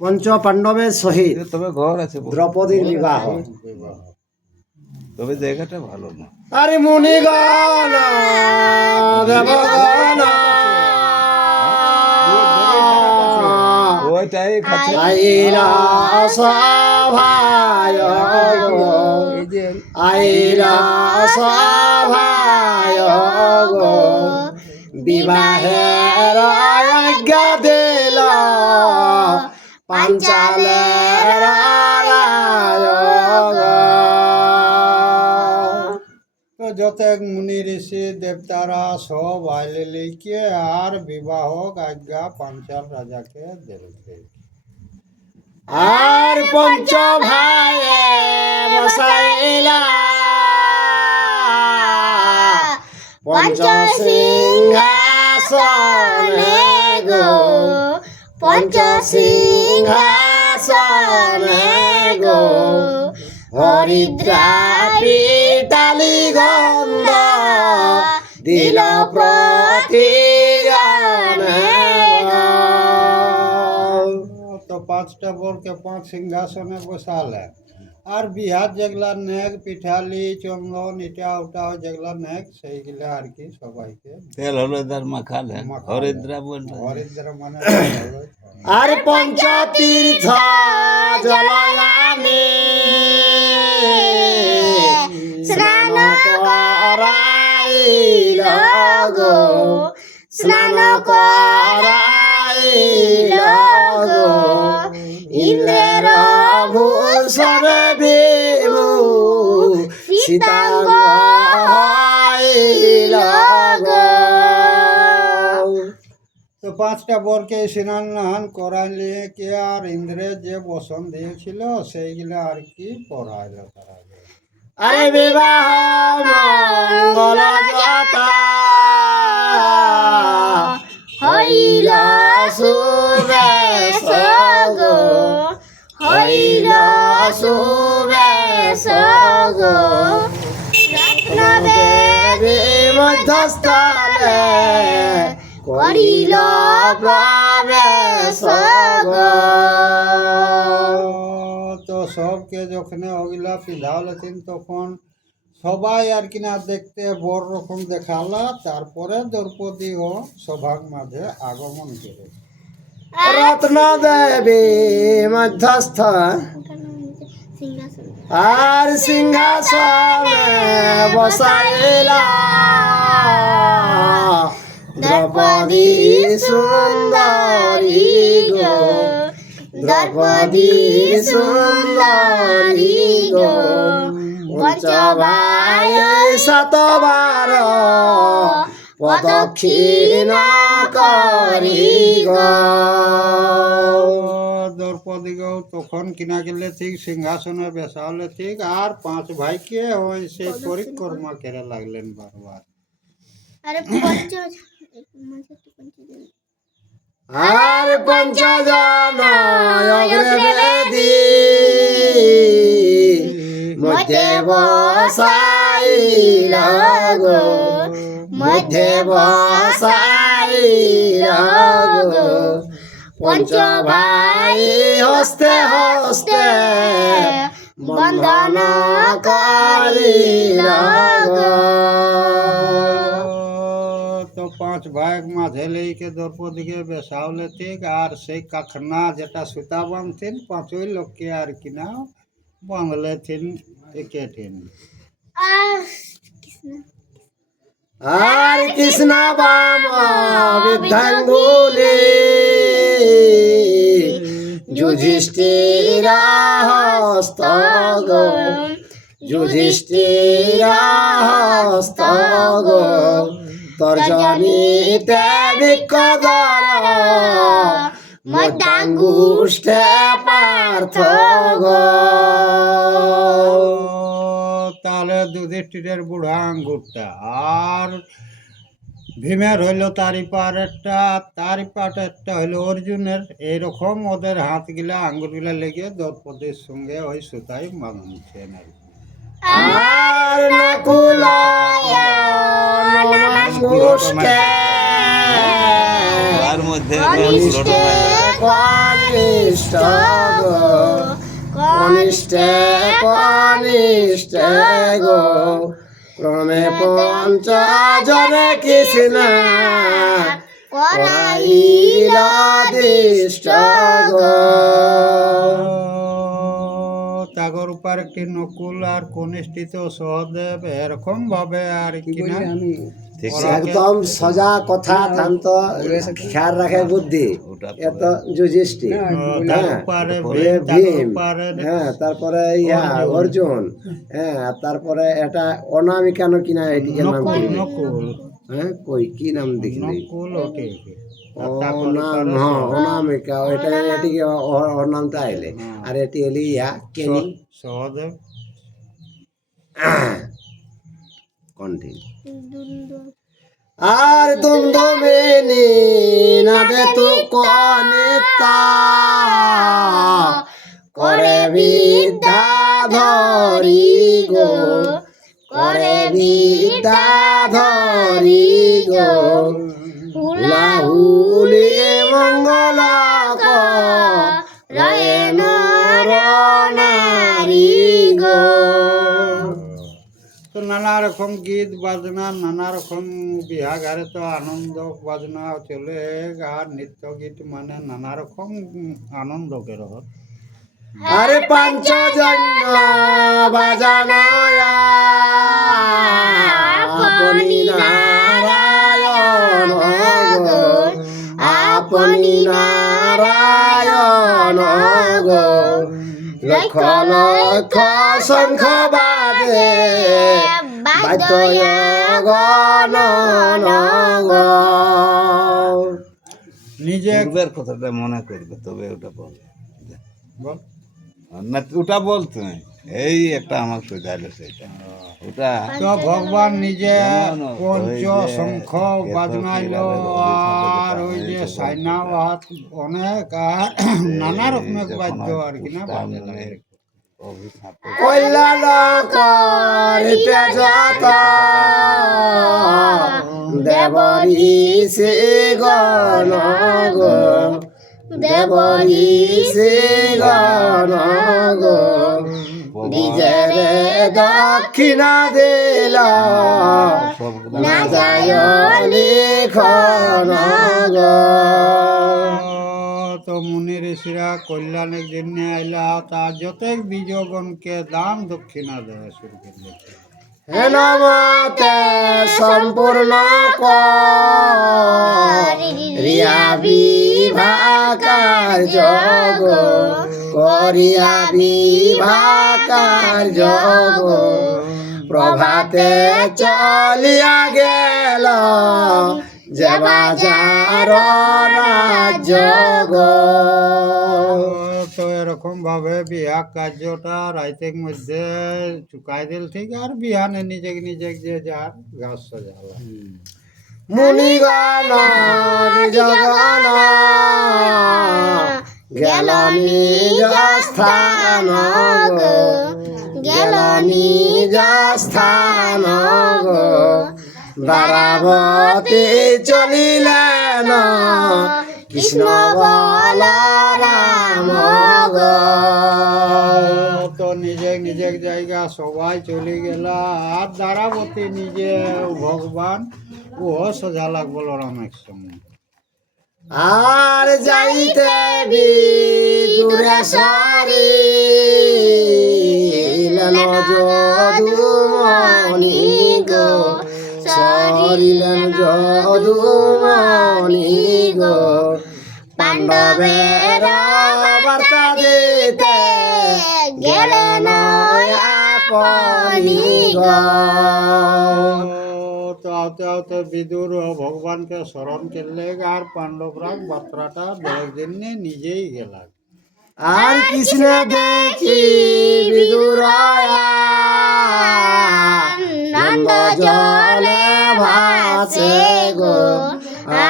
পঞ্চ পাণ্ডবের সহিত তবে ঘর আছে দ্রৌপদীর বিবাহ। তবে জায়গাটা ভালো না। আরে মুনিগণ দেবগণ ওইটাই খাচ্ছে। আইলা সভায় গো, আইলা সভায় গো, বিবাহের আজ্ঞা দিল পাঞ্চালের রায় গো। তো যত মুনি ঋষি দেবতারা সব আইলে লিখে আর বিবাহ আজ্ঞা পাঞ্চাল রাজাকে দিলছে। আর পঞ্চ ভাই বসাইলা পঞ্চ সিংহাসনে গো, পঞ্চ সিংহাসনে গো, হরিদ্রা পিতালি গন্ধ দিল প্রতিজনে গো। তো পাঁচটা বরকে পাঁচ সিংহাসনে বসালেন আর বিহার যেগুলা নেক পিঠালি চন্দন ইটা ওটা যেগুলা নেক সেইগুলা আর কি সবাইকে তেল হলুদার মাখালেন হরিদ্রা বললেন। হরিদ্রা মানে আর পঞ্চতীর্থ জলয়ানি স্নান করাইল গো, স্নান করাইল গো, ইন্দ্রের ভূষণ বিভূ সীতাঙ্গ হইল গো। তো পাঁচটা বরকে স্নান নান করাইলে কে আর ইন্দ্রের যে বসন দিয়েছিল সেইগুলা আর কি পড়াইল তারা। আরে বিবাহ মঙ্গল যাতা হইল সুবেশ গো, হইল সুবেশ গো, রত্নবেদী মধ্যস্থলে করিল প্রবেশ গো। তো সবকে যখন ওগুলা পিধালেন তখন সবাই আর কি না দেখতে বড় রকম দেখালা। তারপরে দ্রৌপদী ও সভার মাঝে আগমন করে রত্ন দেবী মধ্যস্থ আর সিংহাসনে বসাইলা দ্রৌপদী সুন্দরী গো, দ্রৌপদী সুন্দরী গো, পঞ্চবাই শতবার প্রদক্ষিণা করি গো। দ্রৌপদীকেও তখন কিনা গেলে ঠিক সিংহাসনে বেসালে ঠিক আর পাঁচ ভাইকে ওই সে পরিক্রমা করে লাগলেন বারবার। আর পঞ্চজন অগ্রবেদী মধ্যে বসাইল গো, মধ্যে বসাইল গো, পঞ্চ ভাই হস্তে হস্তে বন্দন করিল গো। তো পাঁচ ভাই মাঝে লেকে দ্রৌপদীকে বেসাওলে ঠিক আর সেই কাখনা যেটা সুতা বাঁধতেন পাঁচই লোককে আর কিনা বাঁধলে থিন একে থিন। আর কৃষ্ণ বাম বিদ্যাঙ্গুলি যুধিষ্ঠির হস্ত গো, যুধিষ্ঠির হস্ত গো, তর্জনীতে বিকদর মধ্যাঙ্গুষ্ঠে পার্থ গো। তাহলে যুধিষ্ঠিরের বুড়া আঙ্গুরটা আর ভীমের হইল তারিপার একটা, তারিপার একটা হইল অর্জুনের। এইরকম ওদের হাতগুলা আঙ্গুরগুলা লেগে দ্রৌপদীর সঙ্গে ওই সুতাই বাঁধছে না। আর নকুল নমস্কার তার মধ্যে করিল কনিষ্ঠ গো কনিষ্ঠে কনিষ্ঠে গো ক্রমে পঞ্চজনে কৃষ্ণ করাইল দিষ্ট গো। তাগর উপর একটি নকুল আর কনিষ্ঠিত সহদেব এরকম ভাবে আর কি না ঠিক সে একদম সোজা কথা থান্ত খেয়াল রাখে বুদ্ধি এত যুধিষ্ঠির তার হ্যাঁ উপরে এ ভীম উপরে হ্যাঁ তারপরে ইয়া অর্জুন হ্যাঁ তারপরে এটা অনামিকা না কিনা এটিকে নাম নকুল কি নকুল হ্যাঁ কই কি নাম দেখিলি নকুল ওকে ও নাম হ্যাঁ অনামিকা ওইটা এটিকে ওর নামটা আইলে আর এটি এলি ইয়া কেনি সহদেব কন্টিনিউ আর দুমদুমিনী নাদে তু কনিতা করে বিদ্যা ধরি গো করে বিদ্যা ধরি গো হুলাহুলি মঙ্গল রয়ে নর নারী গো। তো নানা রকম গীত বাজনা নানা রকম বিহাগারে তো আনন্দ বাজনা চলে আর নৃত্য গীত মানে নানা রকম আনন্দ কেরহ আরে পঞ্চজন্য বাজানায়া আপনি নারায়ণ গো আপনি নারায়ণ গো লক্ষ লক্ষ শঙ্খ বাজে বাদ্য গণ গো। নিজে পূর্বের কথাটা মনে করবে তবে ওটা বলবে বল না ওটা বল তুমি এই একটা আমার সোজাইলো সেটা ওটা তো ভগবান নিজে যেমন পঞ্চ ওই যে শঙ্খ এত বাজনাইলো আর ওই যে সাইনা হাত অনেক আর নানা রকমের বাদ্য আর কি না বাজে কল্যাণ করিতে যত দেবরী সে গণ গো দেবরী সে গণ গো নিজের দক্ষিণা দিল না যায় লিখন গো। তো মুনি ঋষিরা কল্যাণের জন্য আইলা তার যতেক বিজয়গণকে দান দক্ষিণা দেওয়া শুরু করল। হেন মতে সম্পূর্ণ করিয়া বিভাকার যোগ করিয়া বিভাকার যোগ প্রভাতে চলিয়া গেল যে বাজার রাজ্য গো। তো এরকম ভাবে বিয়া কার্যটা রাইতের মধ্যে চুকাই দিল ঠিক আর বিহানে নিজে নিজে যে যার গাছ সাজালা মুনিগণ জগন গেল নিজ স্থান গো গেল নিজ স্থান গো বারাবতী চলিলেন কৃষ্ণ বলরাম গো। তো নিজে নিজে জায়গা সবাই চলে গেল আর দ্বারাবতী নিজে ভগবান ও সোজা লাগবো বলরামের সঙ্গে আর যাইতে বিদুরে সরিলেন যদুমণি গো সরিলেন যদুমণি গো পাণ্ডবের বার্তা দিতে গেলেন আপনি গো। তো আওতে আওতে বিদুর ভগবানকে স্মরণ করলে আর পাণ্ডবরা বার্তাটা দেওয়ার জন্য নিজেই গেল। আর কৃষ্ণ দেখি বিদুর নন্দ জলে ভাসে গো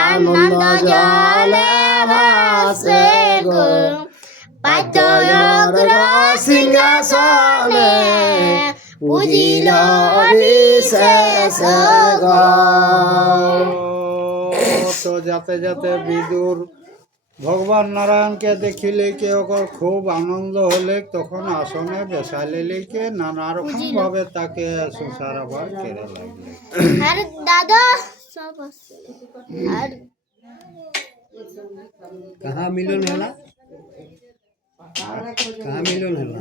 আনন্দ জলে ভাসে গো পাঁচর সিংহাসনে পুজিল বিশেষ গো। তো যাতে যাতে বিদুর ভগবান নারায়ণকে দেখিলে কে ওকর খুব আনন্দ হলে তখন আসনে বেসাইলে লেকে নানা রকম ভাবে তাকে সংসার আবার কেড়ে লাগলে। আর দাদা সব আছে আর कहाँ मिलन होला कहाँ मिलन होला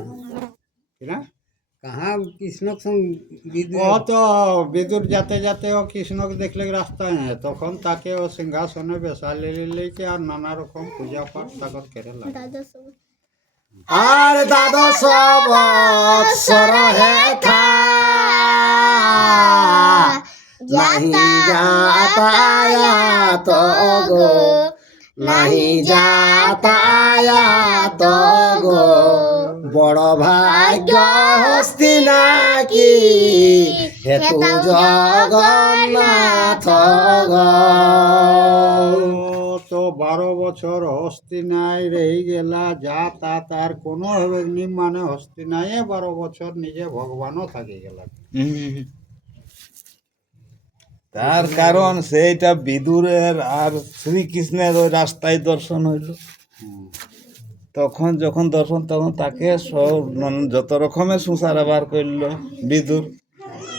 কিনা कहाँ कृष्णक संग विदुर ও তো বিদুর যাতে যাতে ও কৃষ্ণকে দেখলে রাস্তায় তখন তাকে ও সিংহাসনে বেসাইলে লেকে আর নানা রকম পূজা পাঠ তাকে কেড়ে লাগে। দাদা সব আর দ্বাদশ বৎসর হেথা নাহি যাতায়াত গো, নাহি যাতায়াত গো, বড় ভাগ্য হস্তি নাকি হেতু জগন্নাথ গো। ও তো 12 বছর হস্তিনায় রহি গেলা যা তা তার কোনো হবেনি মানে হস্তিনায় 12 বছর নিজে ভগবানও থাকি গেলা। তার কারণ সেইটা বিদুরের আর শ্রীকৃষ্ণের ওই রাস্তায় দর্শন হইল। তখন যখন দর্শন তখন তাকে সব যত রকমের সংসার আবার করলো বিদুর।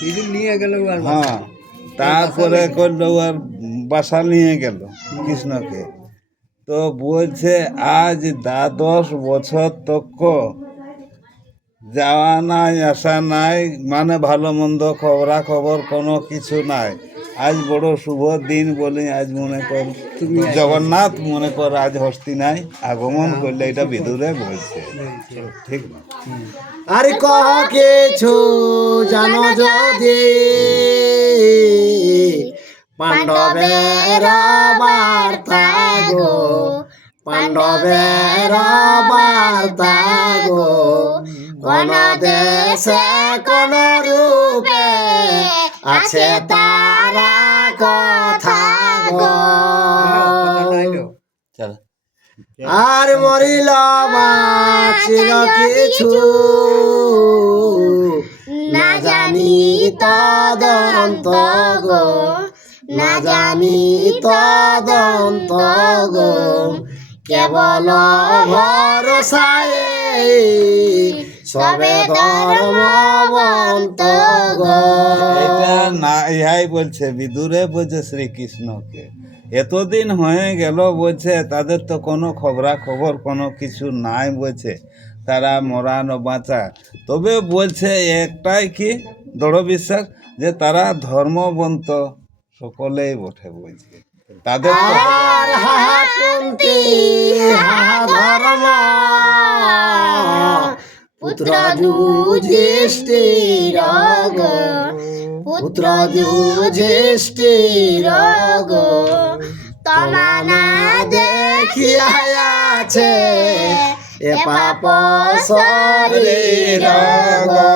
विदुर নিয়ে গেল আর হ্যাঁ, তারপরে করলো আর বাসা নিয়ে গেল কৃষ্ণকে। তো বলছে আজ 12 বছর তক যাওয়া নাই আসা নাই, মানে ভালো মন্দ খবরা খবর কোনো কিছু নাই। আজ বড় শুভ দিন বলে আজ মনে কর জগন্নাথ মনে কর আজ হস্তি নাই আগমন করলে, এটা বিদুরে বলছে। ঠিক না? আর কহ কিছু জানো যদি পাণ্ডবের বার্তা গো, পাণ্ডবের বার্তা গো, কোন দেশে কোন রূপে আছে তারা কথা গো। চল আর মরিল বাঁচিল কিছু না জানি তদন্ত গো, না জানি তদন্ত গো, কেবল ভরসায় সবে ধর্মবন্ত গো। এটা না, ইহাই বলছে বিদুরে বলছে শ্রীকৃষ্ণকে। এতদিন হয়ে গেল বলছে তাদের তো কোনো খবরা খবর কোনো কিছু নাই বলছে, তারা মরা না বাঁচা। তবে বলছে একটাই কি দৃঢ় বিশ্বাস যে তারা ধর্মবন্ত সকলেই বটে বলছে। তাদের তো আর হাহা কুন্তি হাহা ধর্ম পুত্র যুধিষ্ঠির গো, পুত্র যুধিষ্ঠির গো, তমানা দেখিয়া আছে এ পাপ শরীর গো।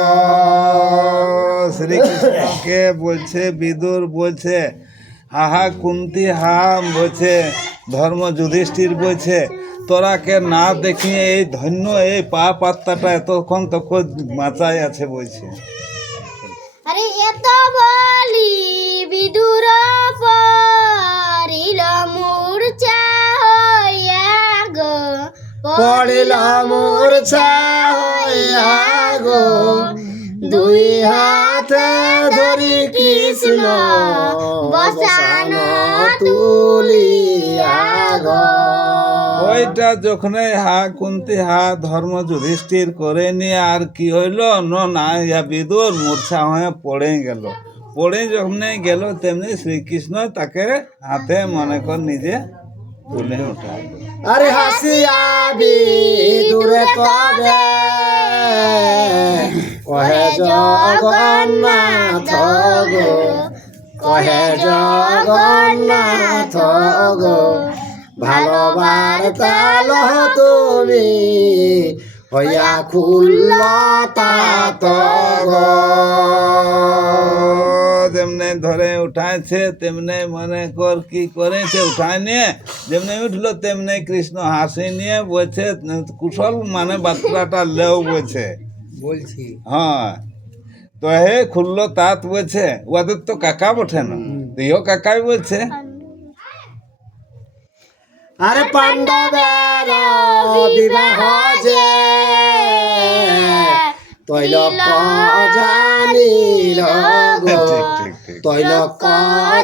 শ্রীকৃষ্ণকে বলছে বিদুর বলছে হাহা কুন্তি হা বলছে, ধর্ম যুধিষ্ঠির বলছে তোরাকে না দেখিয়ে এই ধন্য এই পাপ আত্মাটা এতক্ষণ তখন বাঁচাই আছে বলছে। আরে এত বলি বিদুর পরিল মূর্ছা হইয়া গো, পড়িল মূর্ছা হইয়া গো, দুই হাতে ধরি কৃষ্ণ বসান তুলিয়া গো। ওইটা যখন হা কুন্তি হা ধর্ম যুধিষ্ঠির করে নিয়ে আর কি হইল না ইয়া বিদুর মূর্ছা হয়ে পড়ে গেল। পড়ে যখন গেল তেমনি শ্রীকৃষ্ণ তাকে হাতে মনে কর নিজে তুলে উঠাইল। আরে হাসিয়া বিদুরে কবে কহে জগন্নাথ গো, কহে জগন্নাথ গো, ভালো বার্তা লহ তুমি হইয়া খুলল তাত গো। যেমনে ধরে উঠাইছে তেমনে মনে কর কি করেছে উঠায় নিয়ে যেমনি উঠলো তেমনি কৃষ্ণ হাসি নিয়ে বলছে কুশল মানে বার্তাটা লেও বলছে। বলছি হ্যাঁ, তো হে খুললো তাত বলছে ওদের তো কাকা বটে না, তো ইও কাকাই বলছে। আরে পাণ্ডবের বিবাহ যে তৈলক জানিল গো, ঠিক ঠিক ঠিক তৈলক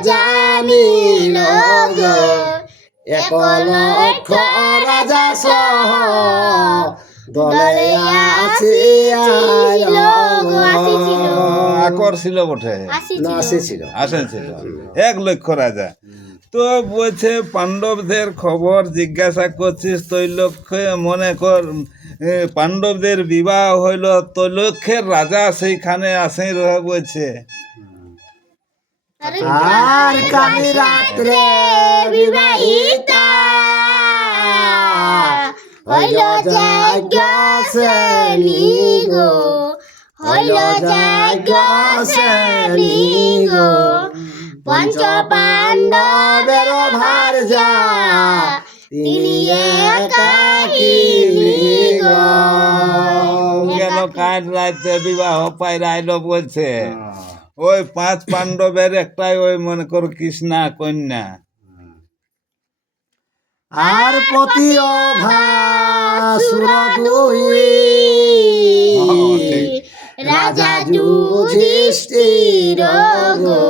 জানিল গো, এক লক্ষ রাজা সহ দলে আসিয়াইল গো। আকর ছিল বটে, না আসেছিল। আসেছিল 1,00,000 রাজা। তো বলছে পাণ্ডবদের খবর জিজ্ঞাসা করছিস, তৈলক্ষ্যে মনে কর পাণ্ডবদের বিবাহ হইল, তৈলক্ষ্যের রাজা সেইখানে আসে রহে বলছে। আর কালী রাত্রে বিবাহিতা হইল যজ্ঞ শ্রেণী গো, হইল যজ্ঞ শ্রেণী গো, পঞ্চ পাণ্ডবের ভার্যা তিনি একাকিনী গো। গেল কাল রাতে বিবাহ পাইরাইল বলছে। ওই 5 পাণ্ডবের একটাই ওই মনে কর কৃষ্ণা কন্যা। আর পতি অভাসুর দুই রাজা যুধিষ্ঠির গো,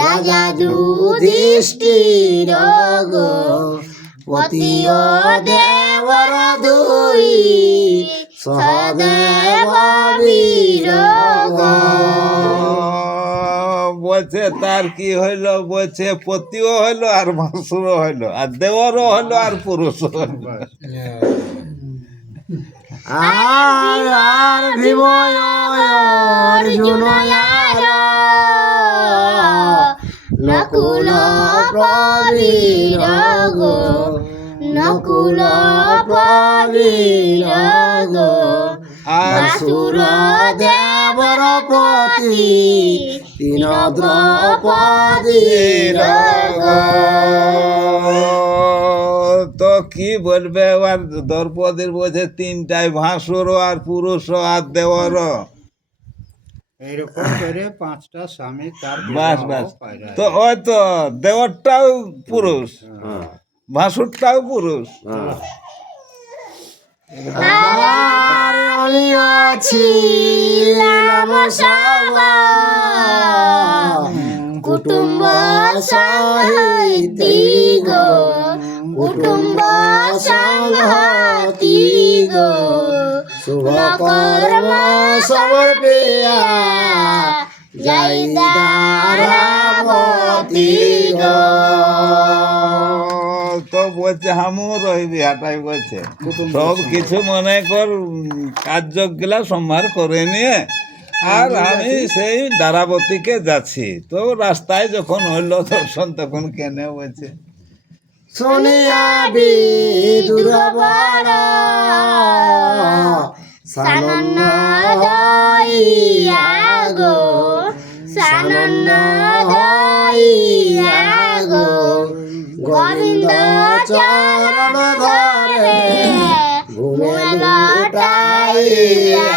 রাজা যুধিষ্ঠির গো, পতি ও দেবর দুই সহদেব বীর গো। বলছে তার কি হইল, বলছে পতিও হইল আর ভাসুরও হইল আর দেবরও হইল আর পুরুষও হইল। আর ভীময় অর্জুন নকুল প্রবীর গো, নকুল প্রবীর গো, আসুর দেবর পতি তিন দ্রৌপদীর গো। তো কি বলবে আর দ্রৌপদীর বলছে 3টাই ভাসুর আর পুরুষ আর দেবর। এইরকম করে 5টা স্বামী তার বাস বিবাহ বাস। পাইরা। তো ওই তো দেবরটাও পুরুষ, ভাসুরটাও পুরুষ। আর আমি আছি সব কুটুম্ব সহিতি গো, কুটুম্ব সংহতি গো, শুভ কর্ম সমর্পিয়া যাই দ্বারাবতী গো। তো বলছে হামু রইবি হাটাই বলছে, সব কিছু মনে কর কার্যগুলা সম্ভার করে নিয়ে আর আমি সেই দ্বারাবতীকে যাচ্ছি। তো রাস্তায় যখন হইল দর্শন তখন কেনে বলছে শুনিয়া বিদুর বর সানন্দ হইয়া গো, সানন্দ হইয়া গো, গোবিন্দ চরণ ধরে ঘুমে লটাইয়া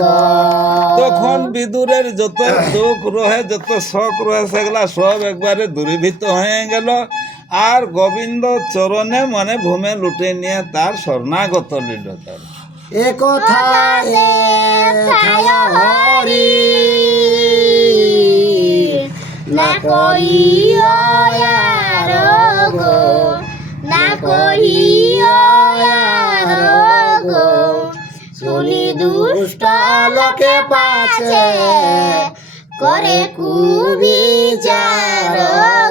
গো। তখন বিদুরের যত দুঃখ রহে যত শখ রহে সেগুলা সব একবারে দূরীভূত হয়ে গেল। আর গোবিন্দ চরণে মানে ভূমে লুটে নিয়ে তার শরণাগত নিল। তার এ কথা হরি না কইও আর গো, না কইও আর গো, শুনি দুষ্ট লোকে পাছে করে কুবিচার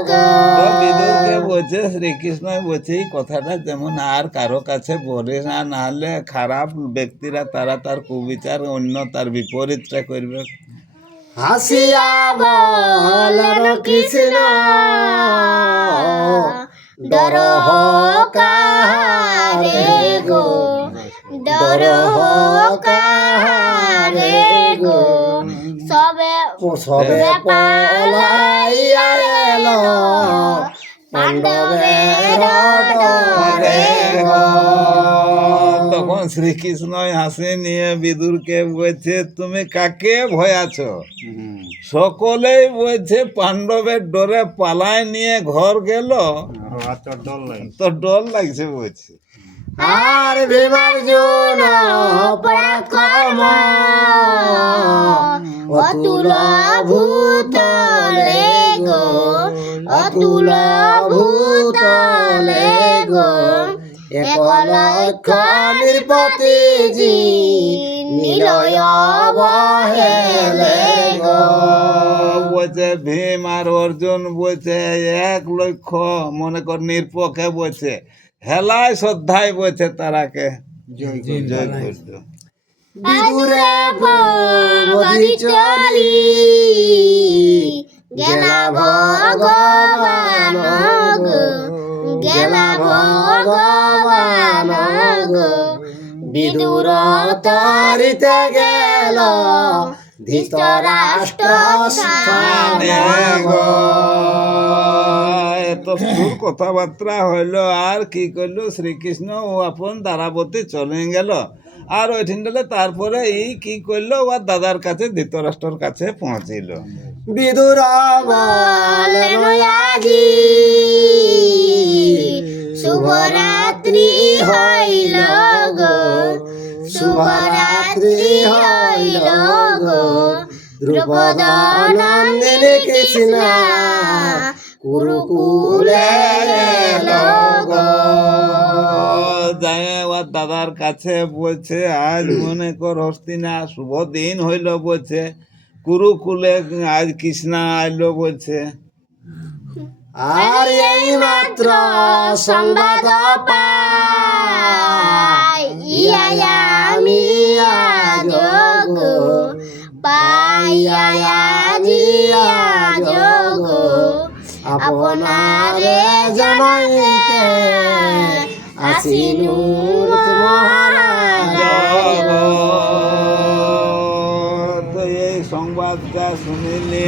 গো। তো বিদুরকে বলছে শ্রীকৃষ্ণ বলছে এই কথাটা যেমন আর কারো কাছে বলে না, নাহলে খারাপ ব্যক্তিরা তারা তার কুবিচার অন্য তার বিপরীতটা করবে। হাসিয়া বলল কৃষ্ণ ডর কাহারে গো, ডর কাহারে গো, সবে সবে পালাইয়া এলো পাণ্ডবের ডরে গো। তখন শ্রীকৃষ্ণ হাসি নিয়ে বিদুরকে বলছে তুমি কাকে ভয় আছো? সকলেই বলছে পাণ্ডবের ডরে পালায় নিয়ে ঘর গেল, হওয়া তো ডর লাগে। তো ডর লাগছে বলছে। আর ভীমার্জুন পরাক্রম অতুল ভূতলে গো, অতুল ভূতলে গো, এক লক্ষ নৃপতি জি নিলয় বহেলে গো। বলছে ভীম আর অর্জুন বলছে 1 লক্ষ মনে কর নিরপক্ষে বলছে হেলায় শ্রদ্ধায় বলছে তারাকে জয় জয় করতো। বিদুরে বধি চলি গেলা ভগবান গো, গেলা ভগবান গো, বিদুর তরিতে গেল ধৃতরাষ্ট্র স্থানে গো। এত সুর কথাবার্তা হইলো আর কি করলো শ্রীকৃষ্ণ ও আপন দ্বারাবতী চলে গেল। আর ওইঠিন গেলে তারপরে এই কি করলো ওর দাদার কাছে ধৃতরাষ্ট্রর কাছে পৌঁছিল। বিদুর বলেন আজি শুভরাত্রি হইল গো, শুভরাত্রি হইল গো, দ্রুপদ নন্দিনী কৃষ্ণ কুরুকুলে এল গো। যায় ওর দাদার কাছে বলছে আজ মনে কর হস্তিনা শুভ দিন হইল বলছে, কুরুকুলে আজ কৃষ্ণা আইলো বলছে। আর এই মাত্র সংবাদ পাই আমি আজ গো, পাইয়া আজি আজ গো, আপনারে জানাইতে আসিনু মহারাজ গো। তো এই সংবাদটা শুনিলে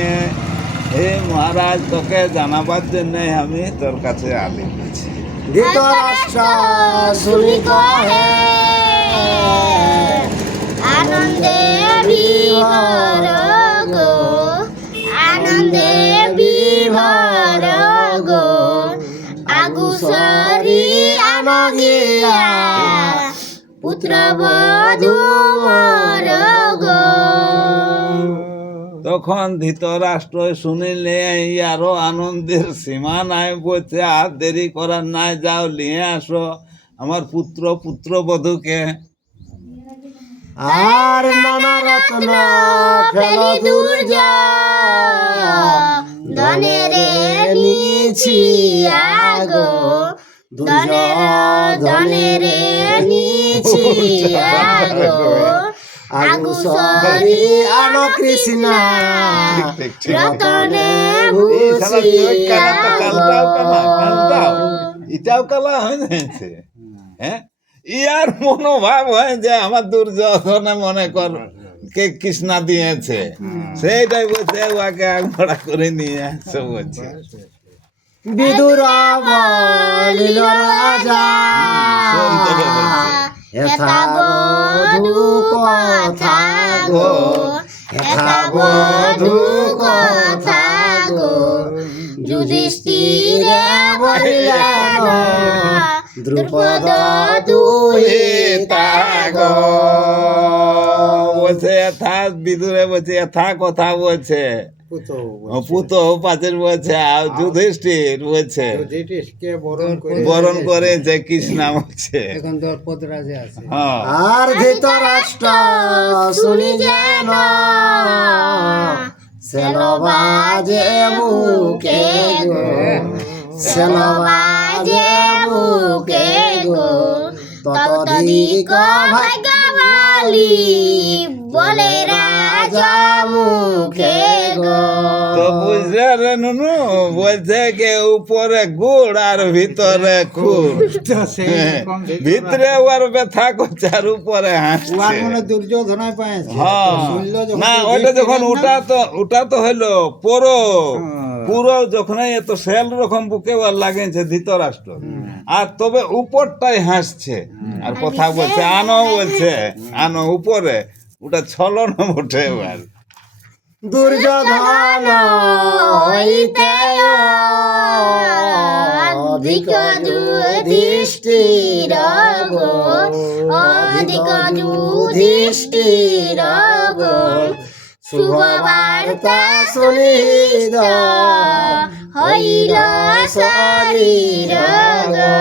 হে মহারাজ তোকে জানাবার জন্য আমি তোর কাছে আলি বলছি। ধৃতরাষ্ট্র শুনি কহে আনন্দে বিভোর গো, আনন্দে বিভোর গো, আগুসরি আনগিয়া পুত্র বধূ মর গো। তখন ধৃতরাষ্ট্র শুনিলে আরো আনন্দের সীমা নাই বলছে আর দেরি করার নাই, যাও নিয়ে আসো আমার পুত্রবধূকে। আর নানা রত্ন ফেল দুর্য ধনেরে নিছি আগো, ধনেরে নিছি আগো, আগুসরি আন কৃষ্ণ রতনে ভূষি এটাও কালা হয়ে যাচ্ছে। হ্যাঁ ইয়ার মনোভাব হয় যে আমার দুর্যোধনে মনে কর কে কৃষ্ণা দিয়েছে, সেইটাই বলছে ওকে আগড়া করে নিয়ে আসছে বলছে। বিদুর বলিল রাজা হেথা বধূ কথা গো, হেথা বধূ কথা গো, যুধিষ্ঠিরে বলিলেন দ্রুপদ দুহিতা গো। বলছে এথা বিদুরে বলছে এথা কথা বলছে পুত পাঁচের বলছে আর যুধিষ্ঠির বলছে যুধিষ্ঠিরকে বরণ করে বরণ করেছে কৃষ্ণা বলছে। এখন দর্পদ রাজা আছে। হ্যাঁ আর ধৃতরাষ্ট্র শুনি যেন সেলবাজে মুখে গো, সেলবাজে মুখে গো, ততদিক ভাগ্যবালী বলে রাজা মুখে গো। তো বুঝলে রে নুনু বলছে কে উপরে গুড় আর ভিতরে খুর, তো সেই রকম ভিতরে ওর ব্যথা করছে আর উপরে উহার হাসছে। মনে দুর্যোধনায় পাইছে। হ্যাঁ শুনলো যখন না ওইটা যখন যুধিষ্ঠিরের ওটা তো হইলো পুরো হ্যাঁ। পুরো যখন এত সেল রকম বুকে ওর লাগেছে ধৃতরাষ্ট্র, আর তবে উপরটাই হাসছে আর কথা বলছে আনো বলছে আনো উপরে, ওটা ছলনা বটে এবার। দুর্যোধন হইতে অধিক যুধিষ্ঠির গো, অধিক যুধিষ্ঠির গো, শুভ বার্তা শুনিদ হইল শরীর গো।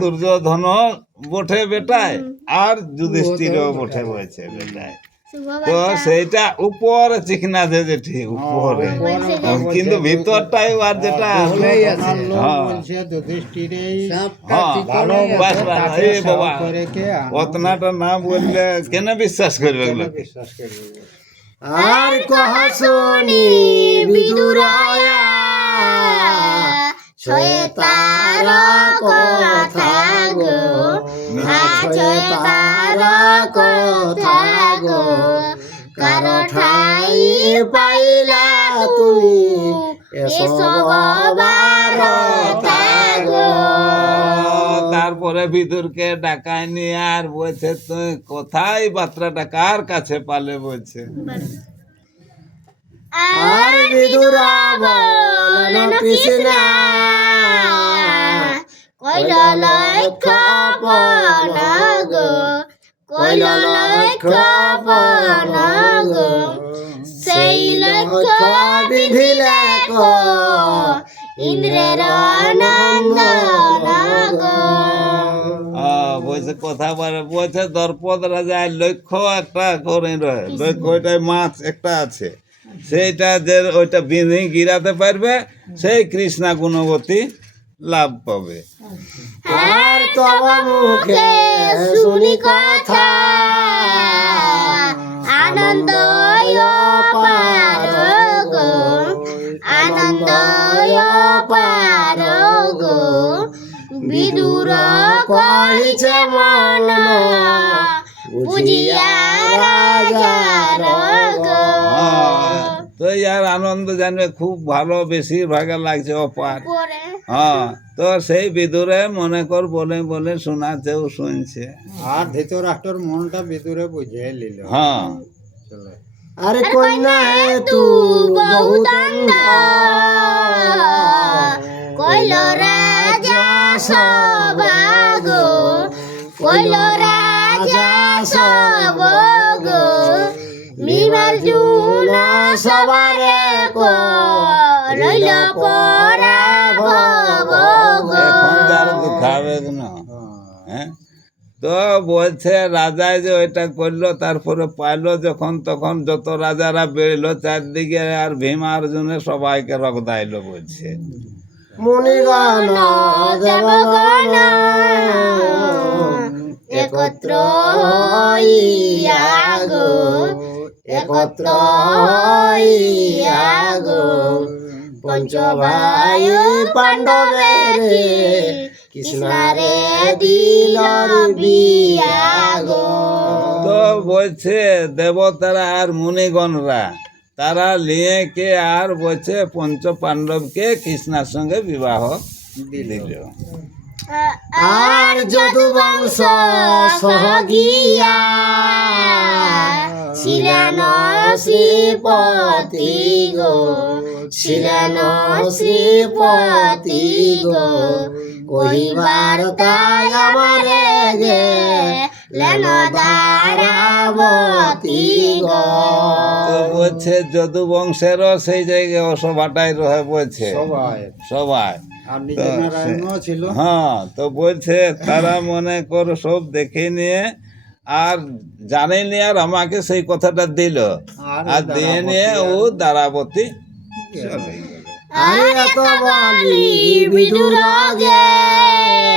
দুর্যোধন বটে বেটায় আর যুধিষ্ঠিরও বটে বলছে বেটায়। তো সেইটা উপরে চিকনা যে যেটি উপরে, কিন্তু ভিতরটাই আর যেটা ভুলেই আছে। হ্যাঁ। বলছে যুধিষ্ঠিরেই সাপটা হ্যাঁ, চিকনে বাস বাস, তাকে এই বাবা সাফ করে কে আনন্দ অতনাটা না বললে কেন বিশ্বাস করবে এগুলো? বিশ্বাস করবে? আর কহ শুনি বিদুরায়া ছয়ে তার কথা গো, ছয়ে তার কথা গো, কার ঠাই পাইলা তুমি এসব বারতা গো। তারপরে বিদুরকে ডাকায় নিয়ে আর বলছে তুই কোথায় বার্তাটা কার কাছে পালে বলছে। আর বিদুরা বলন কৃষ্ণা কইল লক্ষ্য পন গো, কইল লক্ষ্য পন গো, সেই লক্ষ্য বিধিলে কো ইন্দ্রের নন্দন গো। বলছে কথা বলে বলছে দ্রৌপদ রাজার লক্ষ্য একটা করে রয়ে, লক্ষ্য ওইটাই মাছ একটা আছে, সেইটা যে ওইটা বিঁধে গিরাতে পারবে সেই কৃষ্ণা গুণবতী লাভ পাবে। আর তব মুখে শুনি কথা আনন্দ পার গো, আনন্দ পার গো, বিদুর কহিছে মন বুঝিয়া রাজার গো। তো ইয়ার আনন্দ জানবে খুব ভালো, বেশিরভাগে লাগছে অপার। পরে হ্যাঁ, তো সেই বিদুরে মনে কর বলে বলে শোনাতেও শুনছে। আর ধৃতরাষ্ট্রের মনটা ভিতরে বুঝিয়ে নিল। হ্যাঁ, চলো। আরে কন্যা হে তু বহুদণ্ড কইল রাজা সবাগো, কইল রাজা সবাগো, বিমল জুন সবারে কো রইল পরা ভবগো। এখন যার দুঃখাবে না। হ্যাঁ, তো বলছে রাজায় যে ওইটা করলো, তারপরে পাইলো যখন, তখন যত রাজারা বেরোলো চারদিকে আর ভীম অর্জুনে সবাইকে রগদাইলো বলছে। মুনিগণ দেবগণ একত্র হইয়া গো, একত্র হইয়া গো, পঞ্চভাই পাণ্ডবের কৃষ্ণারে দিল বিয়া গো। তো বলছে দেবতারা আর মুনিগণরা তারা নিয়ে কে আর বলছে পঞ্চ পাণ্ডবকে কৃষ্ণার সঙ্গে বিবাহ দিল। আর যদু বংশ সহগিয়া ছিলেন শ্রীপতি গো, ছিলেন শ্রীপতি গো, কহিবার তাই আমারে গে লেন দ্বারাবতী গো। তো বলছে যদু বংশেরও সেই জায়গায় অসভাটাই রহে বলছে সবাই সবাই। আর নিজের নারায়ণও ছিল। হ্যাঁ, তো বলছে তারা মনে কর সব দেখে নিয়ে আর জানে নিয়ে আর আমাকে সেই কথাটা দিল, আর দিয়ে নিয়ে ও দ্বারাবতী চলে গেল। আরে এত বলি বিদুর গেলেন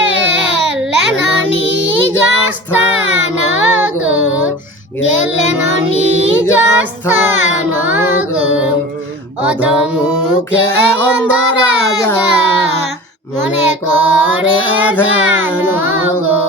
নিজ স্থান গো, গেলেন নিজ স্থান গো, অধমুখে অন্ধ রাজা মনে করে ধ্যান গো।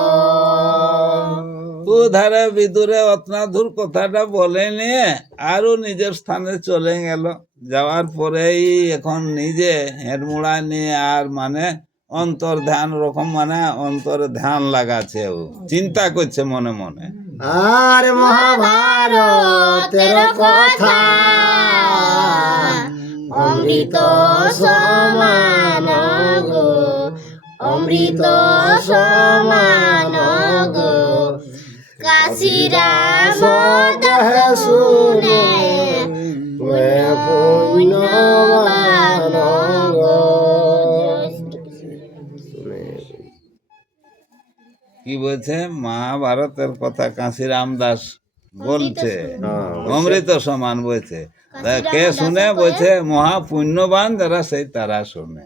ধারে বিদুরে অতনাধুর কথাটা বলে নিয়ে আরও নিজের স্থানে চলে গেল। যাওয়ার পরেই এখন নিজে হেডমুড়া নিয়ে আর মানে অন্তর ধ্যান রকম, মানে অন্তরে ধ্যান লাগাচ্ছে, ও চিন্তা করছে মনে মনে। আর মহাভারতের কথা অমৃত সমান গো, অমৃত সমান গো, কাশিরাম দেহে শুনে পুণ্যবান গো। কি বলছে মহাভারতের কথা কাশিরাম দাস বলছে, অমৃত সমান বলছে। তা কে শুনে? বলছে মহা পুণ্যবান যারা সেই তারা শুনে।